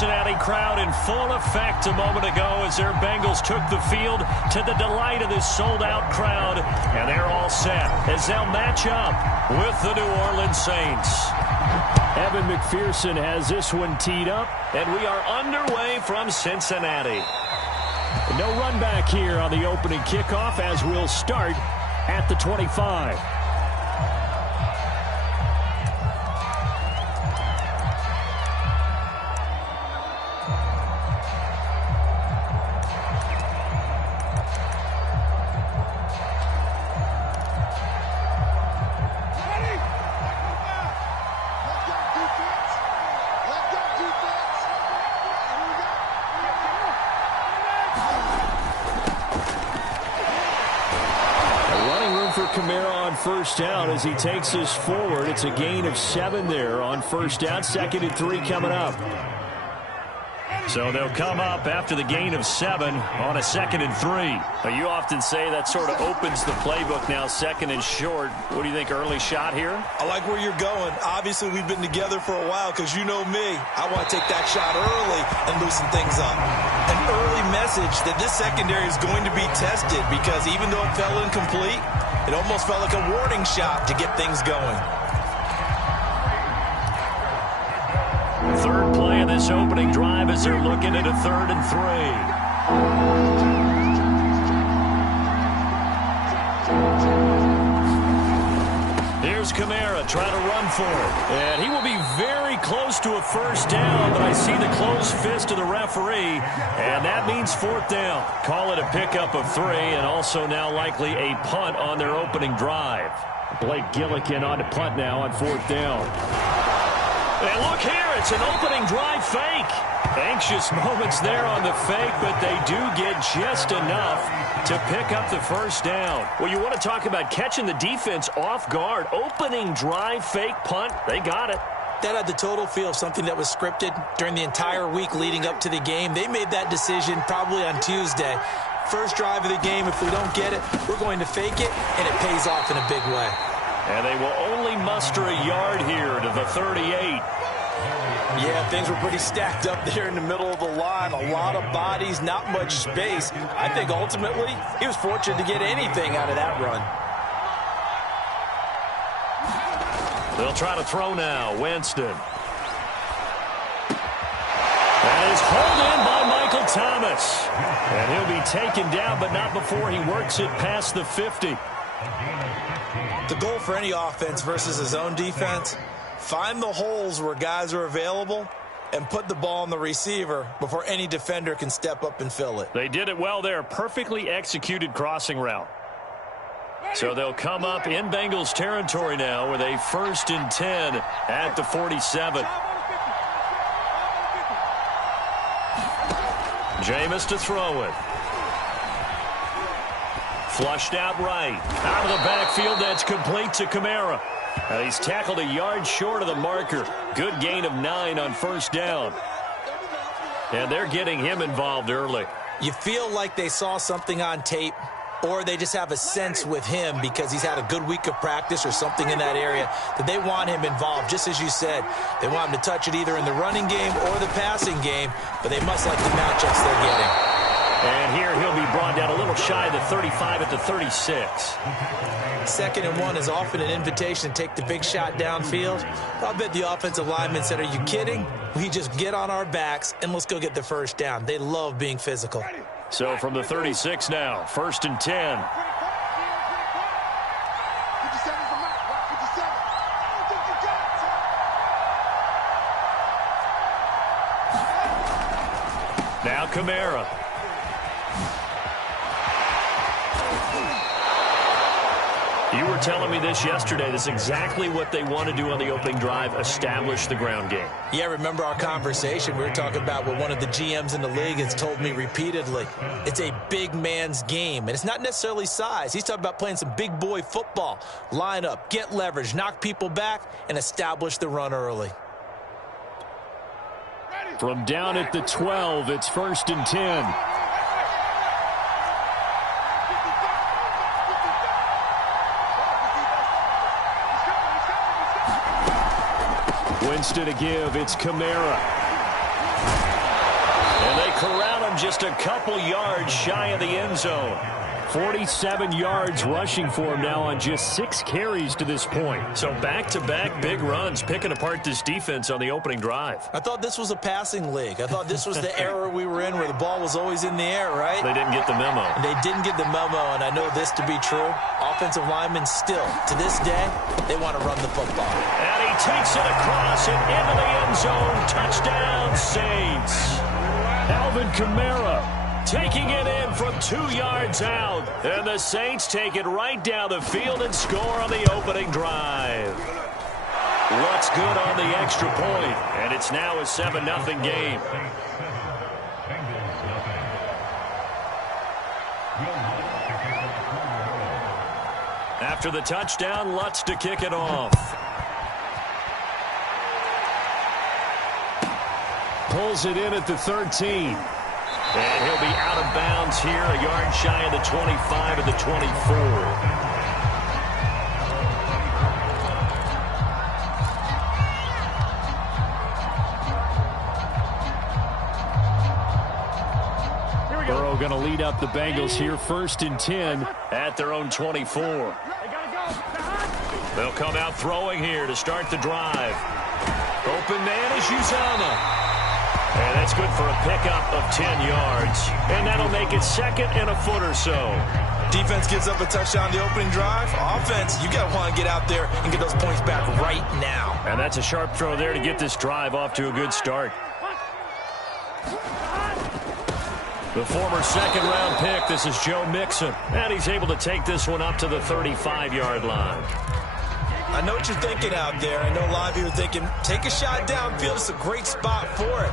Cincinnati crowd in full effect a moment ago as their Bengals took the field to the delight of this sold-out crowd. And they're all set as they'll match up with the New Orleans Saints. Evan McPherson has this one teed up, and we are underway from Cincinnati. No run back here on the opening kickoff as we'll start at the 25. First down as he takes us forward. It's a gain of 7 there on first down. 2nd and 3 coming up. So they'll come up after the gain of 7 on a 2nd and 3. Well, you often say that sort of opens the playbook now, 2nd and short. What do you think, early shot here? I like where you're going. Obviously, we've been together for a while because you know me. I want to take that shot early and loosen things up. An early message that this secondary is going to be tested because even though it fell incomplete, it almost felt like a warning shot to get things going. Third play of this opening drive as they're looking at a 3rd and 3. Here's Kamara trying to run for it. And he will be very close to a first down, but I see the closed fist of the referee, and that means 4th down. Call it a pickup of 3, and also now likely a punt on their opening drive. Blake Gillikin on to punt now on 4th down. And look here, it's an opening drive fake. Anxious moments there on the fake, but they do get just enough to pick up the first down. Well, you want to talk about catching the defense off guard. Opening drive fake punt, they got it. That had the total feel of something that was scripted during the entire week leading up to the game. They made that decision probably on Tuesday. First drive of the game, if we don't get it, we're going to fake it, and it pays off in a big way. And they will only muster a yard here to the 38. Yeah, things were pretty stacked up there in the middle of the line. A lot of bodies, not much space. I think ultimately he was fortunate to get anything out of that run. They'll try to throw now. Winston. That is hauled in by Michael Thomas. And he'll be taken down, but not before he works it past the 50. The goal for any offense versus his own defense, find the holes where guys are available and put the ball on the receiver before any defender can step up and fill it. They did it well there. Perfectly executed crossing route. So they'll come up in Bengals territory now with a 1st and 10 at the 47. Jameis to throw it. Flushed out right. Out of the backfield, that's complete to Kamara. And he's tackled a yard short of the marker. Good gain of 9 on first down. And they're getting him involved early. You feel like they saw something on tape, or they just have a sense with him because he's had a good week of practice or something in that area that they want him involved. Just as you said, they want him to touch it either in the running game or the passing game, but they must like the matchups they're getting. And here he'll be brought down a little shy of the 35 at the 36. 2nd and 1 is often an invitation to take the big shot downfield. I'll bet the offensive lineman said, are you kidding? We just get on our backs and let's go get the first down. They love being physical. So from the 36 now, 1st and 10. Now Kamara. You were telling me this yesterday. This is exactly what they want to do on the opening drive, establish the ground game. Yeah, remember our conversation. We were talking about what one of the GMs in the league has told me repeatedly. It's a big man's game, and it's not necessarily size. He's talking about playing some big boy football. Line up, get leverage, knock people back, and establish the run early. From down at the 12, it's 1st and 10. Winston to give. It's Kamara. just a couple yards shy of the end zone. 47 yards rushing for him now on just 6 carries to this point. So back-to-back big runs, picking apart this defense on the opening drive. I thought this was a passing league. I thought this was the era we were in where the ball was always in the air, right? They didn't get the memo. They didn't get the memo, and I know this to be true. Offensive linemen still, to this day, they want to run the football. And he takes it across and into the end zone. Touchdown, Saints. Alvin Kamara taking it in from 2 yards out. And the Saints take it right down the field and score on the opening drive. What's good on the extra point? And it's now a 7-0 game. After the touchdown, Lutz to kick it off. Pulls it in at the 13. And he'll be out of bounds here, a yard shy of the 25 of the 24. Burrow going to lead up the Bengals here, 1st and 10 at their own 24. They'll come out throwing here to start the drive. Open man is Uzomah. And that's good for a pickup of 10 yards. And that'll make it 2nd and a foot or so. Defense gives up a touchdown the opening drive. Offense, you got to want to get out there and get those points back right now. And that's a sharp throw there to get this drive off to a good start. The former 2nd-round pick, this is Joe Mixon. And he's able to take this one up to the 35-yard line. I know what you're thinking out there. I know a lot of you are thinking, take a shot downfield. It's a great spot for it.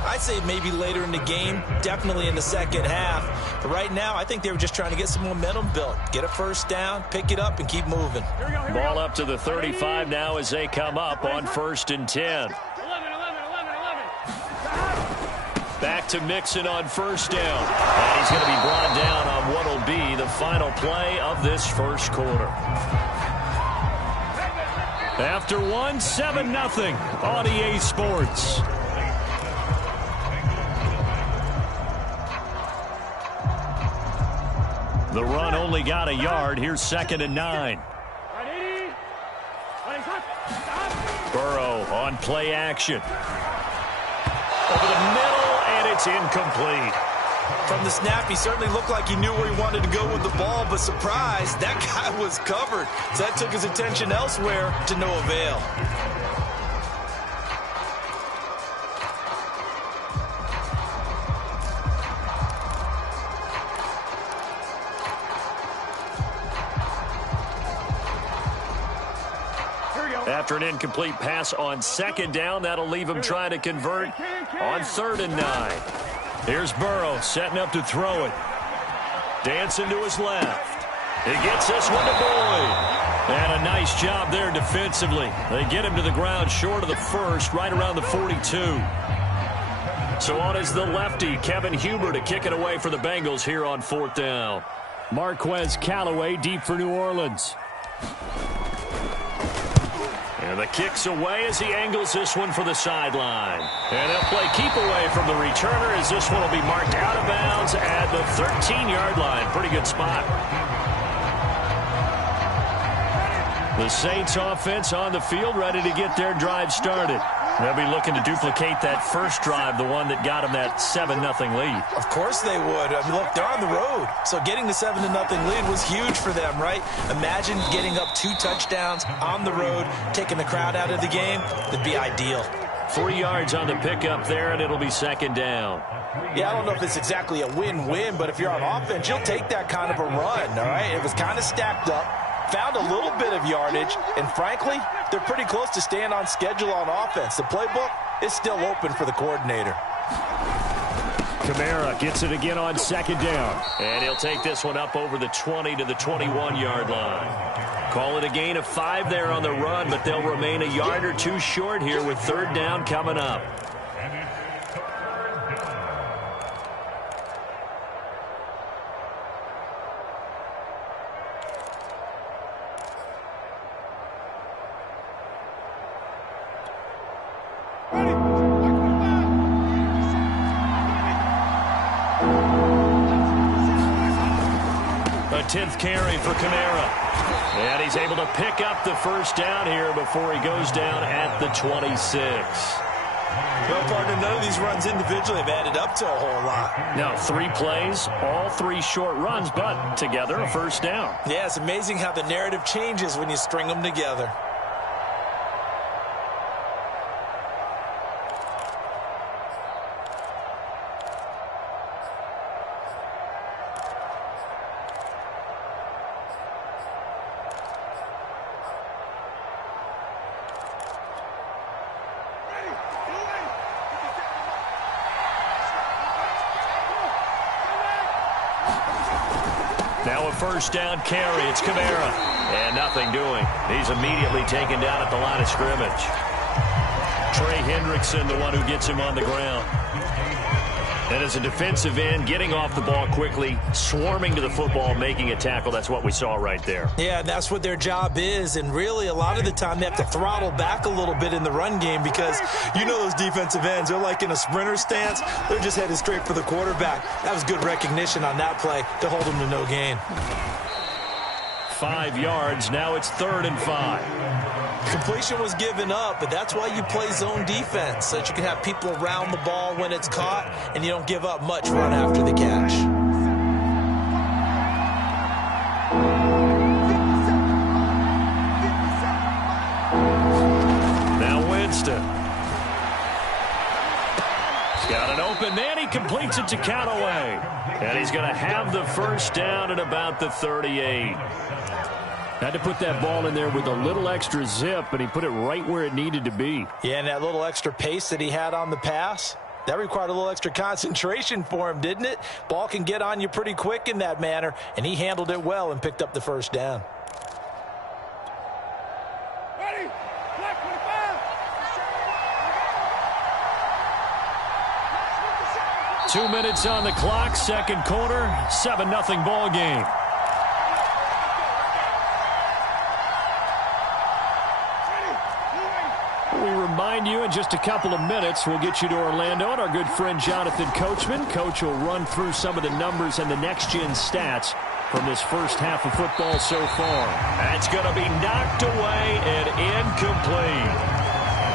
I'd say maybe later in the game, definitely in the second half. But right now, I think they were just trying to get some momentum built. Get a first down, pick it up, and keep moving. Ball up to the 35 now as they come up on 1st and 10. Back to Mixon on 1st down. And he's going to be brought down on what will be the final play of this first quarter. After 7-0 on EA Sports. The run only got a yard. Here's 2nd and 9. Burrow on play action. Over the middle, and it's incomplete. From the snap, he certainly looked like he knew where he wanted to go with the ball, but surprise, that guy was covered. So that took his attention elsewhere to no avail. After an incomplete pass on 2nd down, that'll leave him trying to convert on 3rd and 9. Here's Burrow setting up to throw it. Dancing to his left. He gets this one to Boyd. And a nice job there defensively. They get him to the ground short of the first, right around the 42. So on is the lefty, Kevin Huber, to kick it away for the Bengals here on 4th down. Marquez Callaway deep for New Orleans. And the kick's away as he angles this one for the sideline. And they'll play keep away from the returner as this one will be marked out of bounds at the 13-yard line. Pretty good spot. The Saints offense on the field ready to get their drive started. They'll be looking to duplicate that first drive, the one that got them that 7-0 lead. Of course they would. I mean, look, they're on the road. So getting the 7-0 lead was huge for them, right? Imagine getting up 2 touchdowns on the road, taking the crowd out of the game. That'd be ideal. 3 yards on the pickup there, and it'll be 2nd down. Yeah, I don't know if it's exactly a win-win, but if you're on offense, you'll take that kind of a run, all right? It was kind of stacked up. Found a little bit of yardage, and frankly, they're pretty close to staying on schedule on offense. The playbook is still open for the coordinator. Kamara gets it again on 2nd down. And he'll take this one up over the 20 to the 21-yard line. Call it a gain of 5 there on the run, but they'll remain a yard or 2 short here with 3rd down coming up. A 10th carry for Kamara. And he's able to pick up the first down here before he goes down at the 26. Well, partner, none of these runs individually have added up to a whole lot. Now, 3 plays, all 3 short runs, but together a first down. Yeah, it's amazing how the narrative changes when you string them together. Now a first down carry. It's Kamara. And nothing doing. He's immediately taken down at the line of scrimmage. Trey Hendrickson, the one who gets him on the ground. And as a defensive end, getting off the ball quickly, swarming to the football, making a tackle. That's what we saw right there. Yeah, and that's what their job is. And really, a lot of the time, they have to throttle back a little bit in the run game because you know those defensive ends, they're like in a sprinter stance. They're just headed straight for the quarterback. That was good recognition on that play to hold them to no gain. 5 yards. Now it's 3rd and 5. Completion was given up, but that's why you play zone defense, so that you can have people around the ball when it's caught, and you don't give up much run after the catch. Now Winston. He's got an open man. He completes it to Callaway. And he's going to have the first down at about the 38. Had to put that ball in there with a little extra zip, and he put it right where it needed to be. Yeah, and that little extra pace that he had on the pass, that required a little extra concentration for him, didn't it? Ball can get on you pretty quick in that manner, and he handled it well and picked up the first down. Ready? 2 minutes on the clock, second quarter, 7-0 ball game. We remind you in just a couple of minutes we'll get you to Orlando and our good friend Jonathan Coachman. Coach will run through some of the numbers and the next-gen stats from this first half of football so far. That's going to be knocked away and incomplete.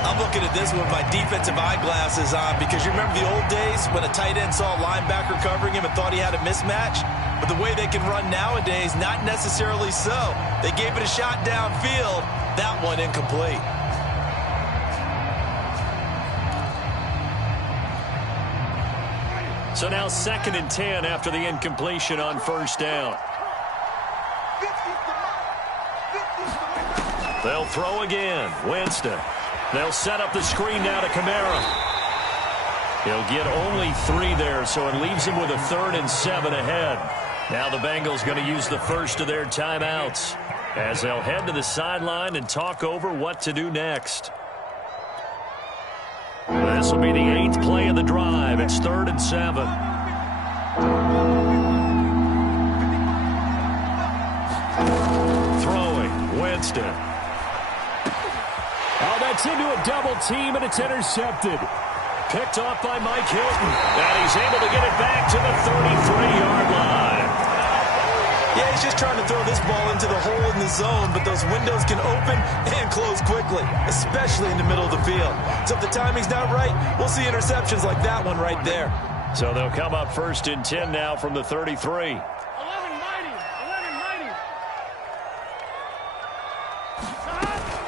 I'm looking at this with my defensive eyeglasses on because you remember the old days when a tight end saw a linebacker covering him and thought he had a mismatch? But the way they can run nowadays, not necessarily so. They gave it a shot downfield. That one incomplete. So now 2nd and 10 after the incompletion on first down. They'll throw again. Winston. They'll set up the screen now to Kamara. He'll get only 3 there, so it leaves him with a 3rd and 7 ahead. Now the Bengals going to use the first of their timeouts as they'll head to the sideline and talk over what to do next. This will be the 8th play of the drive. It's 3rd and 7. Throwing, Winston. Oh, that's into a double team, and it's intercepted. Picked off by Mike Hilton. And he's able to get it back to the 33-yard line. Yeah, he's just trying to throw this ball into the hole in the zone, but those windows can open and close quickly, especially in the middle of the field. So if the timing's not right, we'll see interceptions like that one right there. So they'll come up 1st and 10 now from the 33. 11-90.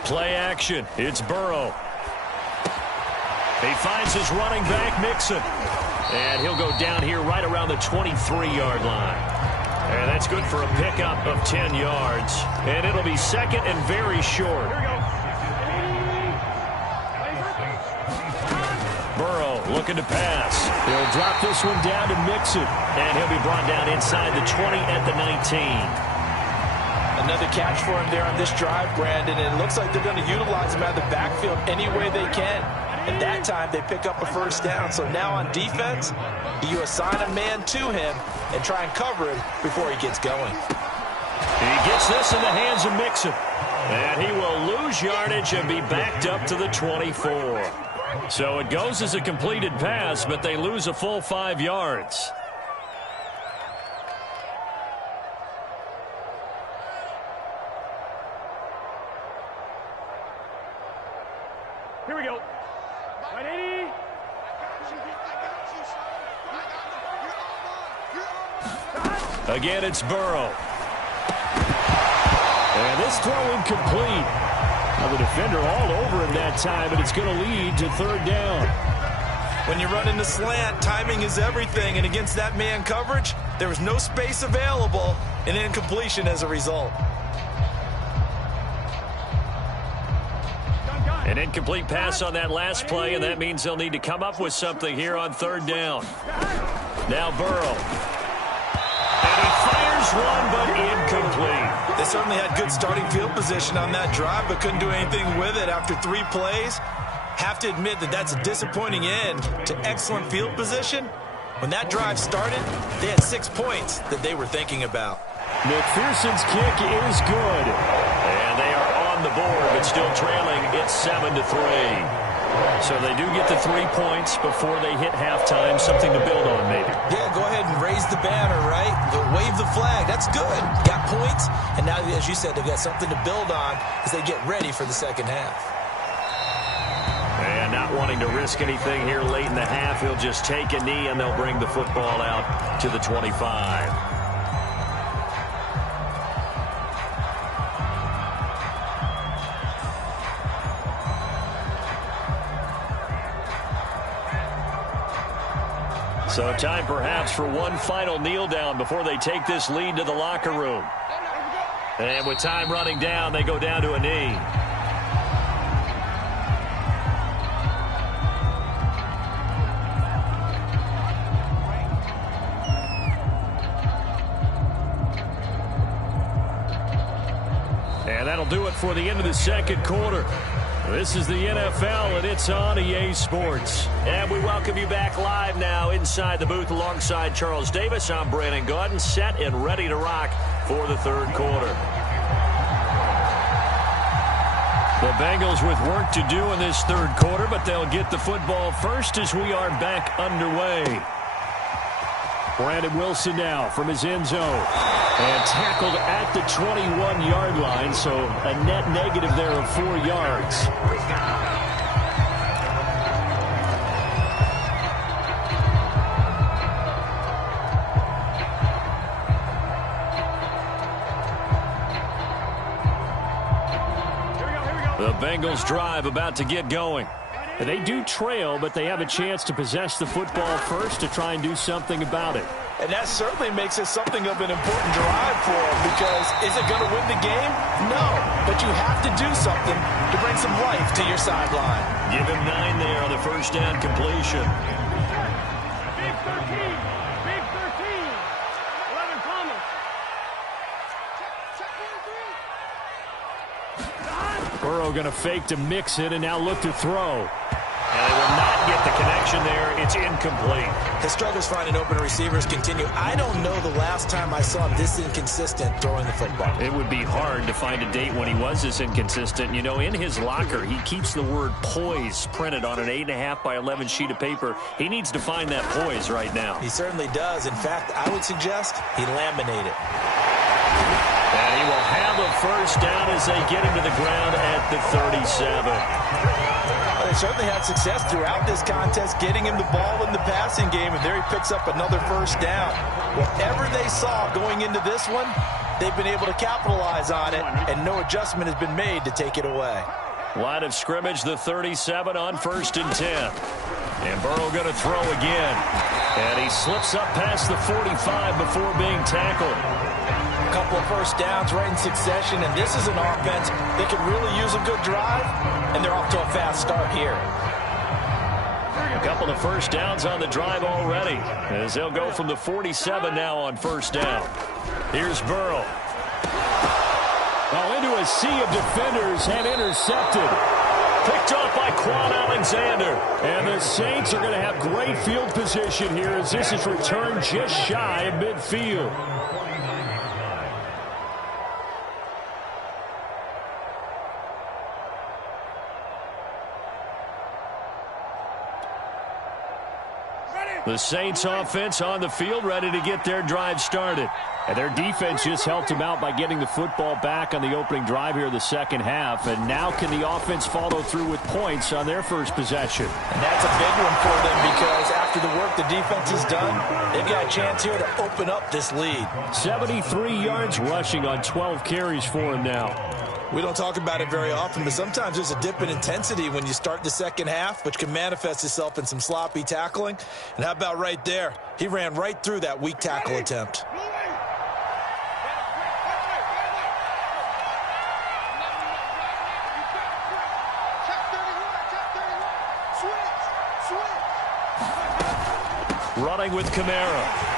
Play action. It's Burrow. He finds his running back, Mixon. And he'll go down here right around the 23-yard line. And that's good for a pickup of 10 yards. And it'll be 2nd and very short. Burrow looking to pass. He'll drop this one down to Mixon. And he'll be brought down inside the 20 at the 19. Another catch for him there on this drive, Brandon, and it looks like they're going to utilize him out of the backfield any way they can. At that time, they pick up a first down. So now on defense, do you assign a man to him and try and cover him before he gets going? He gets this in the hands of Mixon. And he will lose yardage and be backed up to the 24. So it goes as a completed pass, but they lose a full 5 yards. Again, it's Burrow. And this throw incomplete. Now the defender all over him that time, and it's going to lead to third down. When you run into slant, timing is everything, and against that man coverage, there was no space available, and incompletion as a result. An incomplete pass on that last play, and that means they'll need to come up with something here on third down. Now Burrow. And he fires one, but incomplete. They certainly had good starting field position on that drive, but couldn't do anything with it after 3 plays. Have to admit that that's a disappointing end to excellent field position. When that drive started, they had 6 points that they were thinking about. McPherson's kick is good. And they are on the board, but still trailing. It's 7-3. So they do get the 3 points before they hit halftime. Something to build on, maybe. Yeah, go ahead and raise the banner, right? Wave the flag. That's good. Got points, and now, as you said, they've got something to build on as they get ready for the second half. And not wanting to risk anything here late in the half, he'll just take a knee, and they'll bring the football out to the 25. So time perhaps for one final kneel down before they take this lead to the locker room. And with time running down, they go down to a knee. And that'll do it for the end of the second quarter. This is the NFL, and it's on EA Sports. And we welcome you back live now inside the booth alongside Charles Davis. I'm Brandon Gaudin, set and ready to rock for the third quarter. The Bengals with work to do in this third quarter, but they'll get the football first as we are back underway. Brandon Wilson now from his end zone. And tackled at the 21-yard line, so a net negative there of 4 yards. The Bengals drive about to get going. They do trail, but they have a chance to possess the football first to try and do something about it. And that certainly makes it something of an important drive for them, because is it going to win the game? No, but you have to do something to bring some life to your sideline. Give him 9 there on the first down completion. Big 13. Big 13. 11 coming. Burrow going to fake to mix it and now look to throw. And they will not get the connection there. It's incomplete. His struggles finding open receivers continue. I don't know the last time I saw him this inconsistent throwing the football. It would be hard to find a date when he was this inconsistent. You know, in his locker, he keeps the word poise printed on an 8.5 by 11 sheet of paper. He needs to find that poise right now. He certainly does. In fact, I would suggest he laminate it. And he will have a first down as they get him to the ground at the 37. They certainly had success throughout this contest, getting him the ball in the passing game, and there he picks up another first down. Whatever they saw going into this one, they've been able to capitalize on it, and no adjustment has been made to take it away. Line of scrimmage, the 37 on 1st and 10. And Burrow going to throw again. And he slips up past the 45 before being tackled. A couple of first downs right in succession, and this is an offense that can really use a good drive, and they're off to a fast start here. A couple of first downs on the drive already, as they'll go from the 47 now on first down. Here's Burrow. Well, into a sea of defenders and intercepted. Picked off by Quan Alexander. And the Saints are going to have great field position here as this is returned just shy of midfield. Ready. The Saints offense on the field, ready to get their drive started. And their defense just helped them out by getting the football back on the opening drive here in the second half. And now can the offense follow through with points on their first possession? And that's a big one for them because after the work the defense has done, they've got a chance here to open up this lead. 73 yards rushing on 12 carries for him now. We don't talk about it very often, but sometimes there's a dip in intensity when you start the second half, which can manifest itself in some sloppy tackling. And how about right there? He ran right through that weak tackle attempt. Running with Kamara.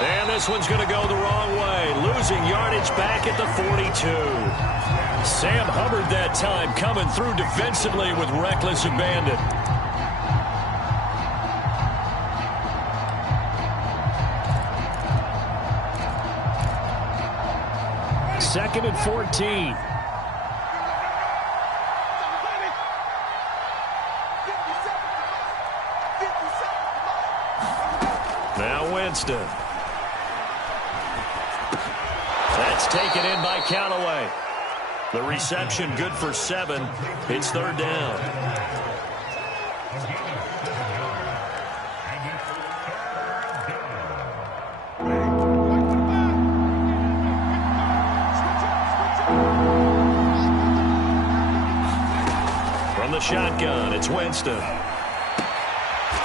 And this one's going to go the wrong way. Losing yardage back at the 42. Sam Hubbard that time coming through defensively with reckless abandon. Second and 14. Now Winston. That's taken in by Callaway. The reception good for 7. It's third down. From the shotgun, it's Winston.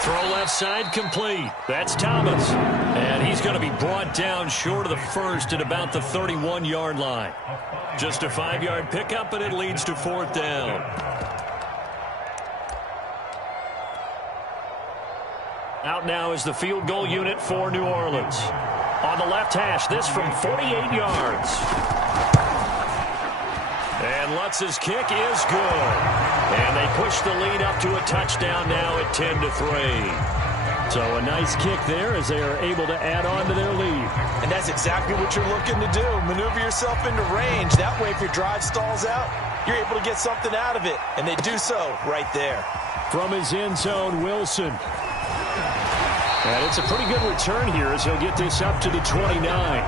Throw left side complete. That's Thomas. And he's going to be brought down short of the first at about the 31-yard line. Just a 5-yard pickup, and it leads to fourth down. Out now is the field goal unit for New Orleans. On the left hash, this from 48 yards. And Lutz's kick is good. And they push the lead up to a touchdown now at 10-3. So a nice kick there as they are able to add on to their lead. And that's exactly what you're looking to do. Maneuver yourself into range. That way, if your drive stalls out, you're able to get something out of it. And they do so right there. From his end zone, Wilson. And it's a pretty good return here as he'll get this up to the 29.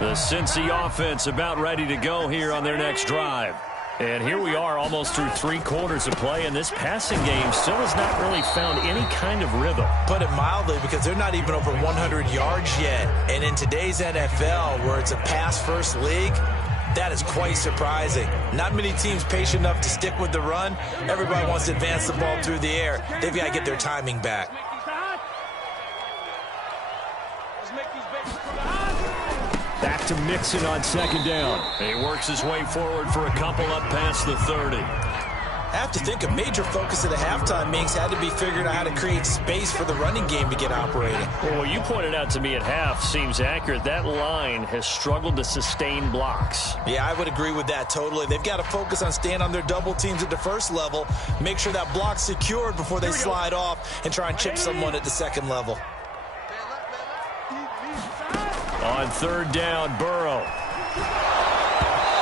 The Cincy offense about ready to go here on their next drive. And here we are almost through 3 quarters of play, and this passing game still has not really found any kind of rhythm. Put it mildly, because they're not even over 100 yards yet. And in today's NFL, where it's a pass-first league, that is quite surprising. Not many teams patient enough to stick with the run. Everybody wants to advance the ball through the air. They've got to get their timing back. Back to Mixon on second down. He works his way forward for a couple up past the 30. I have to think a major focus of the halftime meetings had to be figuring out how to create space for the running game to get operating. Well, what you pointed out to me at half seems accurate. That line has struggled to sustain blocks. Yeah, I would agree with that totally. They've got to focus on staying on their double teams at the first level, make sure that block's secured before they slide off and try and chip someone at the second level. On third down, Burrow.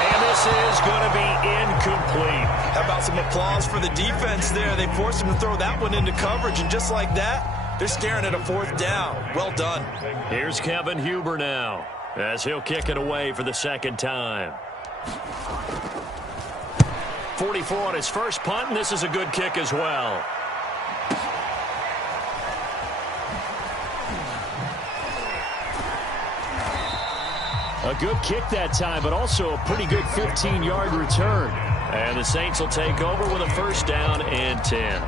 And this is going to be incomplete. How about some applause for the defense there? They forced him to throw that one into coverage, and just like that, they're staring at a fourth down. Well done. Here's Kevin Huber now, as he'll kick it away for the second time. 44 on his first punt, and this is a good kick as well. A good kick that time, but also a pretty good 15-yard return. And the Saints will take over with a first down and 10.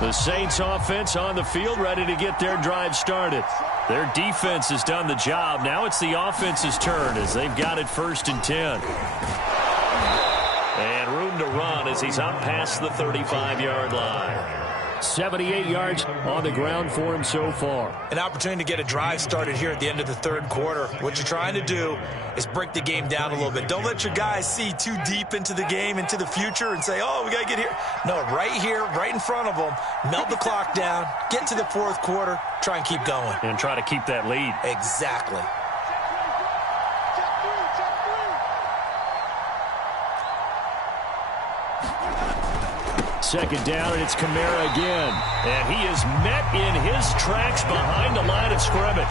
The Saints offense on the field ready to get their drive started. Their defense has done the job. Now it's the offense's turn as they've got it first and 10. And room to run as he's up past the 35-yard line. 78 yards on the ground for him so far. An opportunity to get a drive started here at the end of the third quarter. What you're trying to do is break the game down a little bit. Don't let your guys see too deep into the game, into the future, and say, oh, we got to get here. No, right here, right in front of them, melt the clock down, get to the fourth quarter, try and keep going. And try to keep that lead. Exactly. Second down, and it's Kamara again. And he is met in his tracks behind the line of scrimmage.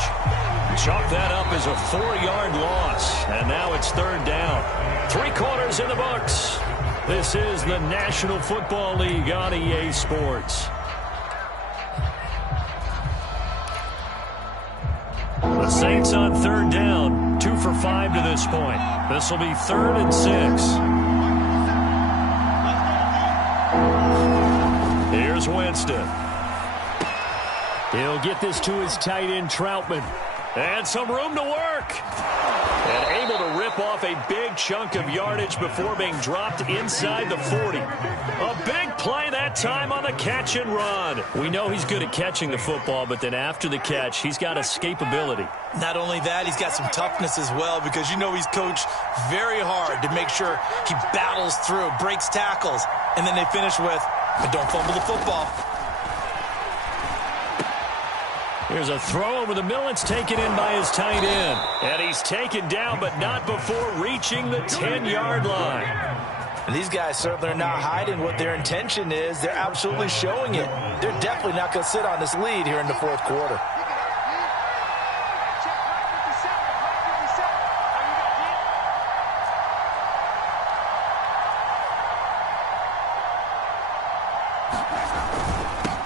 Chalk that up as a 4-yard loss. And now it's third down. 3 quarters in the books. This is the National Football League on EA Sports. The Saints on third down. 2 for 5 to this point. This will be 3rd and 6. Here's Winston. He'll get this to his tight end, Troutman. And some room to work. And able to rip off a big chunk of yardage before being dropped inside the 40. A big play that time on the catch and run. We know he's good at catching the football, but then after the catch, he's got escapability. Not only that, he's got some toughness as well, because you know he's coached very hard to make sure he battles through, breaks tackles, and then they finish with, but don't fumble the football. Here's a throw over the middle. It's taken in by his tight end. And he's taken down, but not before reaching the 10-yard line. And these guys certainly are not hiding what their intention is. They're absolutely showing it. They're definitely not going to sit on this lead here in the fourth quarter.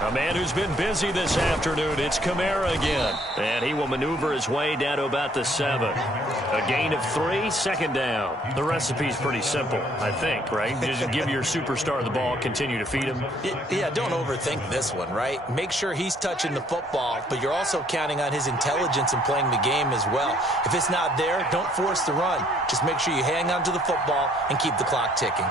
A man who's been busy this afternoon, it's Kamara again. And he will maneuver his way down to about the 7. A gain of 3, second down. The recipe's pretty simple, I think, right? Just give your superstar the ball, continue to feed him. Yeah, don't overthink this one, right? Make sure he's touching the football, but you're also counting on his intelligence in playing the game as well. If it's not there, don't force the run. Just make sure you hang on to the football and keep the clock ticking.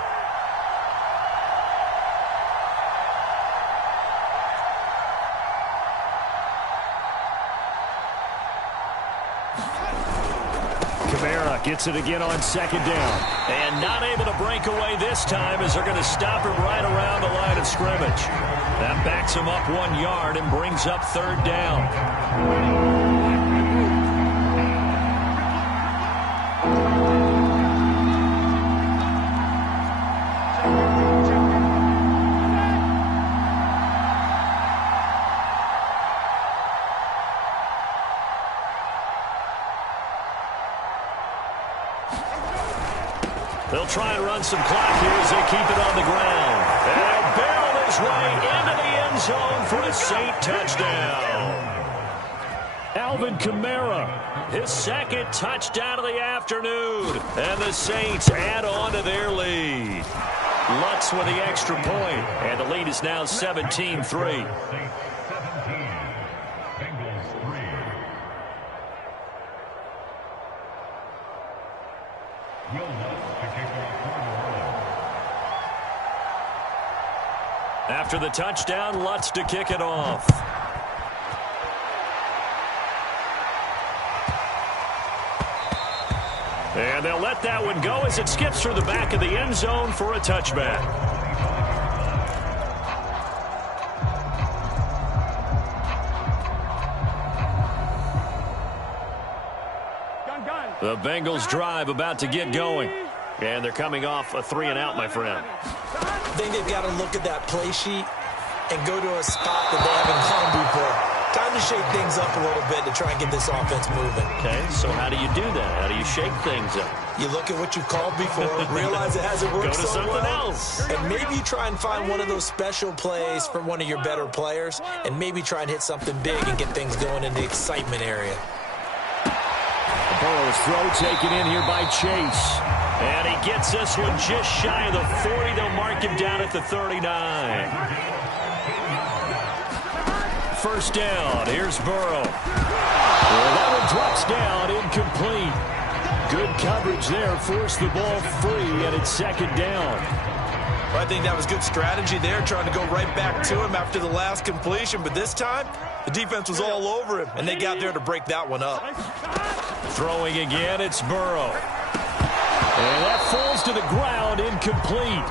Kamara gets it again on second down. And not able to break away this time as they're going to stop him right around the line of scrimmage. That backs him up 1 yard and brings up third down. They'll try and run some clock here as they keep it on the ground. And barrel his way into the end zone for a Saint touchdown. Alvin Kamara, his second touchdown of the afternoon. And the Saints add on to their lead. Lutz with the extra point, and the lead is now 17-3. After the touchdown, Lutz to kick it off. And they'll let that one go as it skips through the back of the end zone for a touchback. The Bengals drive about to get going. And they're coming off a 3-and-out, my friend. I think they've got to look at that play sheet and go to a spot that they haven't gone before. Time to shake things up a little bit to try and get this offense moving. Okay, so how do you do that? How do you shake things up? You look at what you called before, realize it hasn't worked so well. Go to something else. And maybe you try and find one of those special plays from one of your better players, and maybe try and hit something big and get things going in the excitement area. Burrow's throw taken in here by Chase. And he gets this one just shy of the 40. They'll mark him down at the 39. First down. Here's Burrow. Well, that one drops down, incomplete. Good coverage there. Forced the ball free, and it's second down. Well, I think that was good strategy there, trying to go right back to him after the last completion. But this time, the defense was all over him, and they got there to break that one up. Throwing again, it's Burrow. And that falls to the ground, incomplete.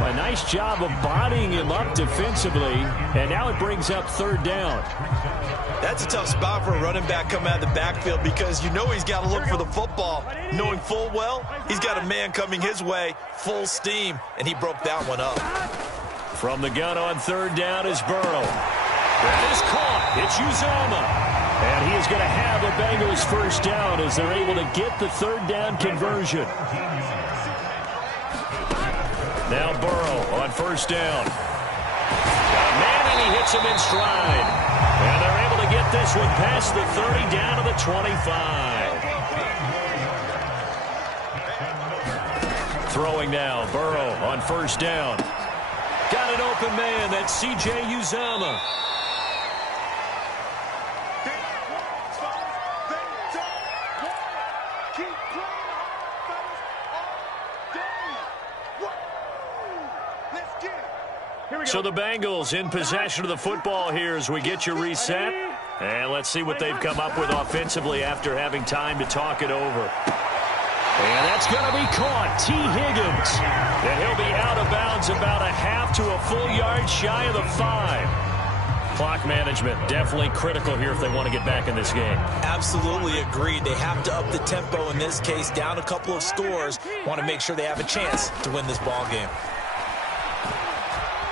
A nice job of bodying him up defensively, and now it brings up third down. That's a tough spot for a running back coming out of the backfield because you know he's got to look for the football, knowing full well he's got a man coming his way, full steam, and he broke that one up. From the gun on third down is Burrow. That is caught. It's Uzomah. And he is going to have the Bengals first down as they're able to get the third down conversion. Now Burrow on first down. Got a man and he hits him in stride. And they're able to get this one past the 30 down to the 25. Throwing now, Burrow on first down. Got an open man, that's C.J. Uzomah. So the Bengals in possession of the football here as we get you reset. And let's see what they've come up with offensively after having time to talk it over. And that's going to be caught. T. Higgins. And he'll be out of bounds about a half to a full yard shy of the 5. Clock management definitely critical here if they want to get back in this game. Absolutely agreed. They have to up the tempo in this case, down a couple of scores. Want to make sure they have a chance to win this ball game.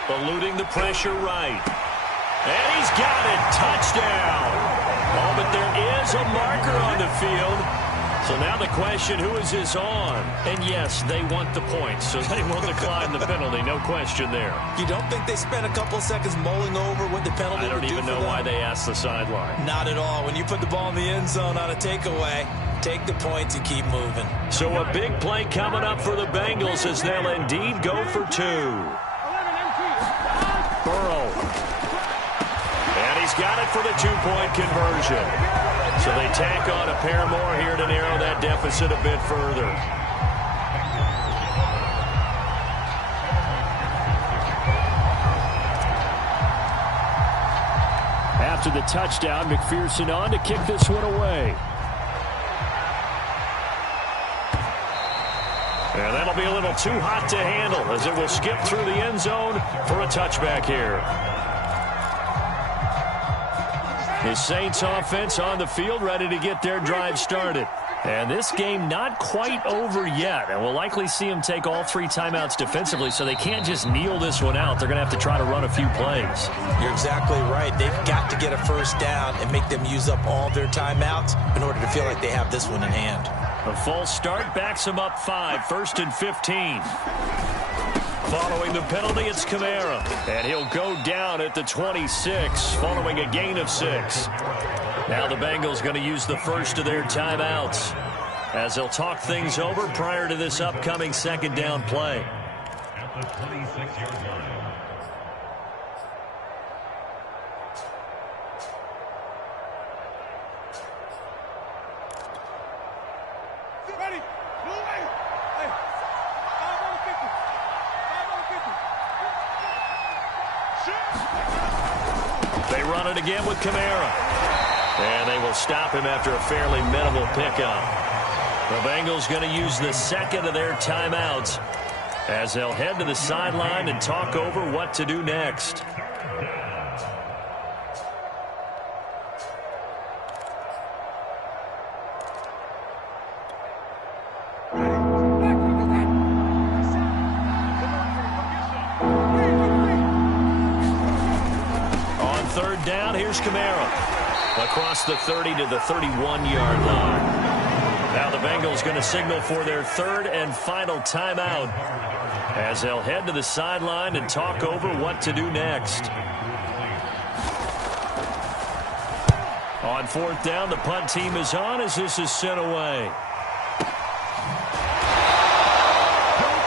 Eluding the pressure right. And he's got it. Touchdown. Oh, but there is a marker on the field. So now the question, who is this on? And yes, they want the points, so they will decline the penalty. No question there. You don't think they spent a couple seconds mulling over what the penalty would do for them? I don't even know why they asked the sideline. Not at all. When you put the ball in the end zone on a takeaway, take the points and keep moving. So a big play coming up for the Bengals as they'll indeed go for 2. Burrow. And he's got it for the 2-point conversion. So they tack on a pair more here to narrow that deficit a bit further. After the touchdown, McPherson on to kick this one away. And that'll be a little too hot to handle as it will skip through the end zone for a touchback here. The Saints offense on the field ready to get their drive started. And this game not quite over yet. And we'll likely see them take all 3 timeouts defensively, so they can't just kneel this one out. They're going to have to try to run a few plays. You're exactly right. They've got to get a first down and make them use up all their timeouts in order to feel like they have this one in hand. A false start backs them up 5, 1st and 15. Following the penalty, it's Kamara. And he'll go down at the 26, following a gain of 6. Now the Bengals going to use the first of their timeouts as they'll talk things over prior to this upcoming second down play. At the 26-yard line. Ready. Blue way. Hey. 5 on 50. 5 on 50. They run it again with Kamara. And they will stop him after a fairly minimal pickup. The Bengals going to use the second of their timeouts as they'll head to the sideline and talk over what to do next. On third down, here's Kamara. Across the 30 to the 31-yard line. Now the Bengals going to signal for their third and final timeout as they'll head to the sideline and talk over what to do next. On fourth down, the punt team is on as this is sent away.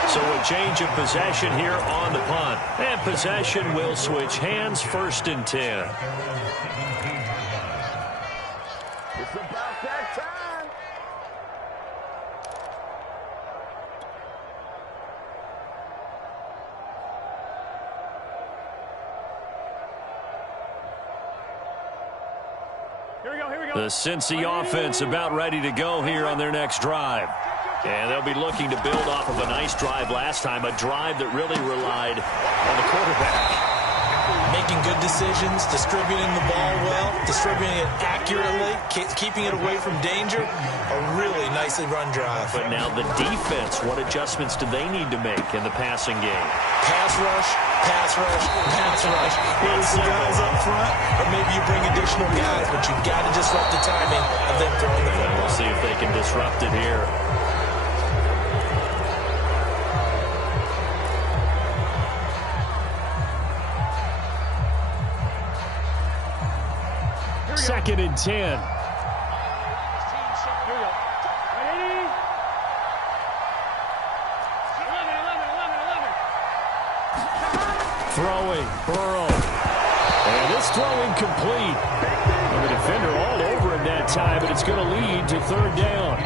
So a change of possession here on the punt. And possession will switch hands, 1st and 10. It's about that time. The Cincy offense about ready to go here on their next drive. And they'll be looking to build off of a nice drive last time, a drive that really relied on the quarterback. Making good decisions, distributing the ball well, distributing it accurately, keeping it away from danger. A really nicely run drive. But now the defense, what adjustments do they need to make in the passing game? Pass rush, pass rush, pass rush. Whether it's the guys up front or maybe you bring additional guys, but you've got to disrupt the timing of them throwing the football. We'll see if they can disrupt it here. Second and 10. Throwing, Burrow. And this throw incomplete. And the defender all over him that time, but it's going to lead to third down.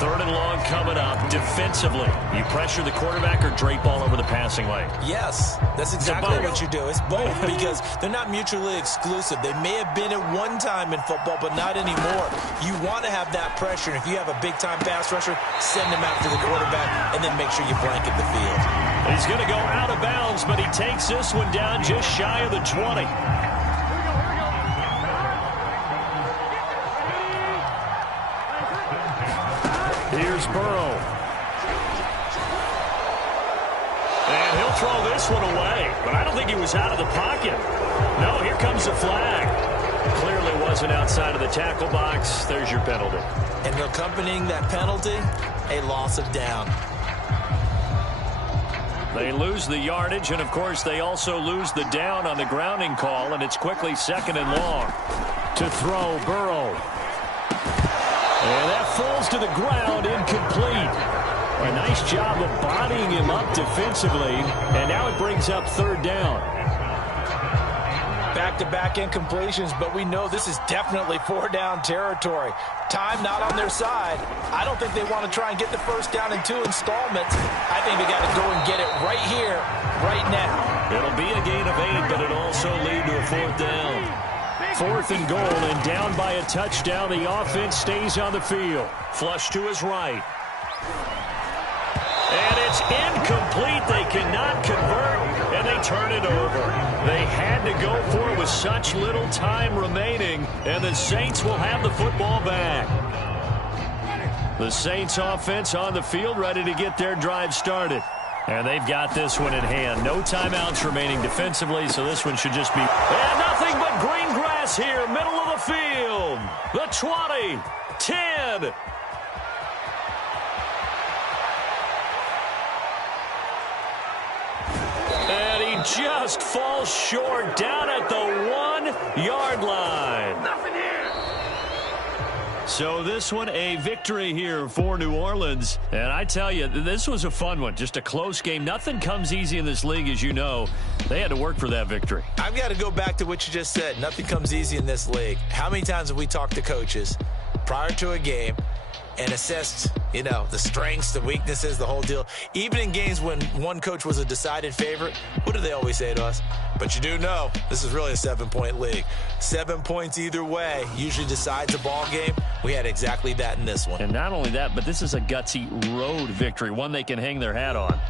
Third and long coming up defensively. You pressure the quarterback or drape all over the passing lane? Yes, that's exactly what you do. It's both because they're not mutually exclusive. They may have been at one time in football, but not anymore. You want to have that pressure. And if you have a big-time pass rusher, send him after the quarterback and then make sure you blanket the field. He's going to go out of bounds, but he takes this one down just shy of the 20. Here's Burrow. And he'll throw this one away. But I don't think he was out of the pocket. No, here comes the flag. Clearly wasn't outside of the tackle box. There's your penalty. And accompanying that penalty, a loss of down. They lose the yardage, and, of course, they also lose the down on the grounding call, and it's quickly second and long. To throw, Burrow. And that falls to the ground, incomplete. A nice job of bodying him up defensively, and now it brings up third down. Back-to-back incompletions, but we know this is definitely four-down territory. Time not on their side. I don't think they want to try and get the first down in 2 installments. I think they got to go and get it right here, right now. It'll be a gain of 8, but it'll also lead to a fourth down. Fourth and goal, and down by a touchdown. The offense stays on the field. Flush to his right. And it's incomplete. They cannot convert, and they turn it over. They had to go for it with such little time remaining, and the Saints will have the football back. The Saints offense on the field, ready to get their drive started. And they've got this one in hand. No timeouts remaining defensively, so this one should just be... And nothing but green grass here, middle of the field. The 20, 10. And he just falls short down at the 1-yard line. Nothing here. So this one, a victory here for New Orleans. And I tell you, this was a fun one. Just a close game. Nothing comes easy in this league, as you know. They had to work for that victory. I've got to go back to what you just said. Nothing comes easy in this league. How many times have we talked to coaches prior to a game and assessed, you know, the strengths, the weaknesses, the whole deal? Even in games when one coach was a decided favorite, what do they always say to us? But you do know this is really a 7-point league. 7 points either way usually decides a ball game. We had exactly that in this one. And not only that, but this is a gutsy road victory, one they can hang their hat on.